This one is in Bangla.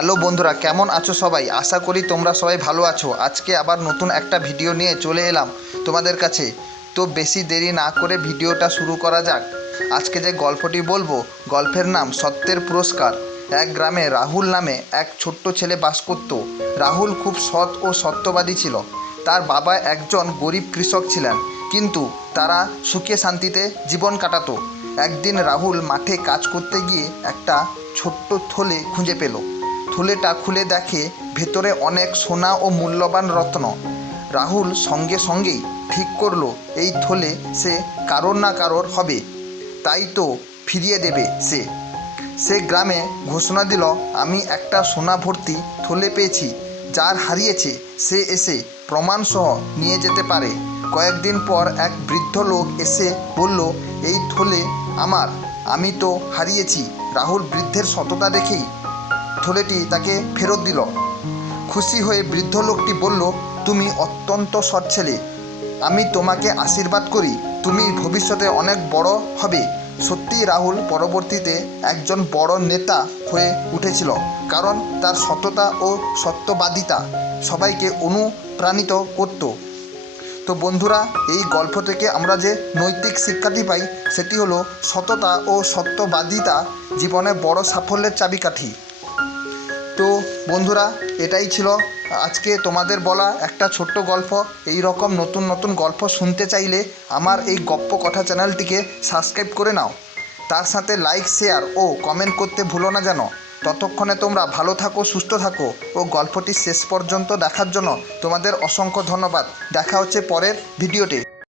হ্যালো বন্ধুরা, কেমন আছো সবাই? আশা করি তোমরা সবাই ভালো আছো। আজকে আবার নতুন একটা ভিডিও নিয়ে চলে এলাম তোমাদের কাছে। তো বেশি দেরি না করে ভিডিওটা শুরু করা যাক। আজকে যে গল্পটি বলব, গল্পের নাম সত্যের পুরস্কার। এক গ্রামে রাহুল নামে এক ছোট্ট ছেলে বাস করত। রাহুল খুব সৎ ও সত্যবাদী ছিল। তার বাবা একজন গরিব কৃষক ছিলেন, কিন্তু তারা সুখে শান্তিতে জীবন কাটাতো। একদিন রাহুল মাঠে কাজ করতে গিয়ে একটা ছোট্ট থলে খুঁজে পেল। থলেটা খুলে দেখে ভেতরে অনেক সোনা ও মূল্যবান রত্ন। রাহুল সঙ্গে সঙ্গেই ঠিক করল, এই থলে সে কারোর না কারোর হবে। তাই তো ফিরিয়ে দেবে সে। সে গ্রামে ঘোষণা দিল, আমি একটা সোনা ভর্তি থলে পেয়েছি, যার হারিয়েছে সে এসে প্রমাণসহ নিয়ে যেতে পারে। কয়েকদিন পর এক বৃদ্ধ লোক এসে বলল, এই থলে আমার, আমি তো হারিয়েছি। রাহুল বৃদ্ধের সততা দেখেই থলেটি তাকে ফেরত দিল। খুশি হয়ে বৃদ্ধ লোকটি বলল, তুমি অত্যন্ত সৎ ছেলে। আমি তোমাকে আশীর্বাদ করি। তুমি ভবিষ্যতে অনেক বড় হবে। সত্যিই রাহুল পরবর্তীতে একজন বড় নেতা হয়ে উঠেছিল, কারণ তার সততা ও সত্যবাদিতা সবাইকে অনুপ্রাণিত করত। তো বন্ধুরা, এই গল্প থেকে আমরা যে নৈতিক শিক্ষাটি পাই, সেটি হলো সততা ও সত্যবাদিতা জীবনে বড় সাফল্যের চাবিকাঠি। তো বন্ধুরা, এটাই ছিল আজকে তোমাদের বলা একটা ছোট্ট গল্প। এই রকম নতুন নতুন গল্প শুনতে চাইলে আমার এই গপ্প কথা চ্যানেলটিকে সাবস্ক্রাইব করে নাও। তার সাথে লাইক শেয়ার ও কমেন্ট করতে ভুলো না যেন। ততক্ষণে তোমরা ভালো থাকো, সুস্থ থাকো ও গল্পটি শেষ পর্যন্ত দেখার জন্য তোমাদের অসংখ্য ধন্যবাদ। দেখা হচ্ছে পরের ভিডিওতে।